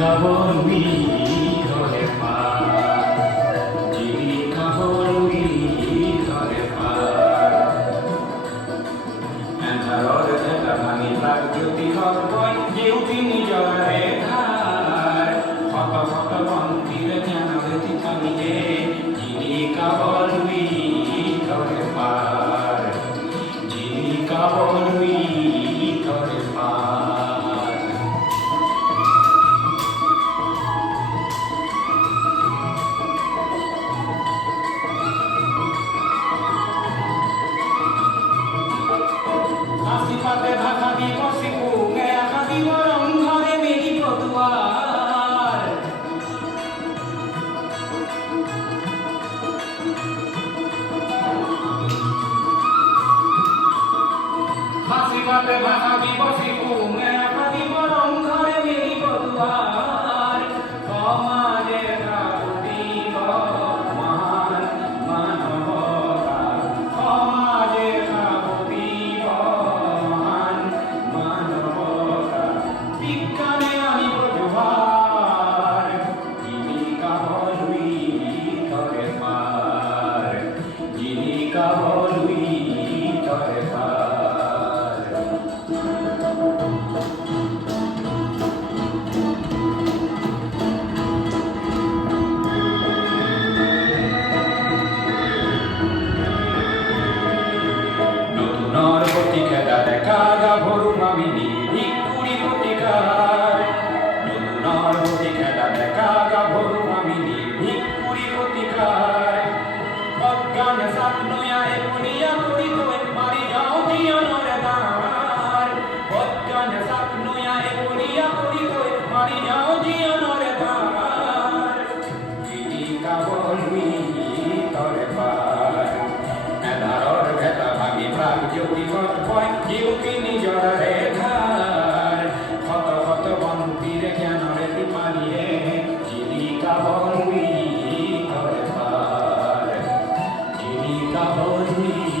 বলবি ঘরে পা জীবিকা বলবি ঘরে পা এন্ধাৰৰ ভেটা ভাঙি প্ৰাগজ্যোতি হয় জেউতি নিজৰে ধাৰ শত শত বন্তিৰে জ্ঞানজ্যোতি পামিলে জীবিকা বলবি ঘৰে পাৰ জীবিকা বলবি ঘৰে পাৰ পাতে ভাষা দিব শিশুকে আশা দিব ৰংঘৰে মেলি পদুৱাৰ হাসি পাতে ভাষা দিব শিশুকে আশা দিব ৰংঘৰে মেলি পদুৱাৰ সমাজে দিব মান মানৱতা সমাজে দিব বিজ্ঞানে আনিব জোহাৰ জীবিকা বলবি ঘৰে পাৰ জীবিকা বলবি ঘৰে পাৰ নতুনৰ গতি খেদা ডেকা গাভৰু মামিনী ভিক্ষুৰী গতিকাৰ নতুনৰ গতি খেদা ডেকা গাভৰু মামিনী ভিক্ষুৰী গতিকাৰ অজ্ঞান চাপনৈয়া এমনীয়া কৰি থৈ মাৰি যাওঁ জীৱনৰে ধাৰ অজ্ঞান চাপনৈয়া এমনীয়া কৰি থৈ মাৰি যাওঁ জীৱনৰে ধাৰ জীবিকা বলবি ঘৰে পাৰ এধাৰৰ ভেটা ভাঙি প্ৰাগজ্যোতিগত হয় জেউতি নিজৰে ধাৰ শত শত বন্তিৰে জ্ঞানৰে দীপালিয়ে জীবিকা বলবি ঘৰে পাৰ জীবিকা বলবি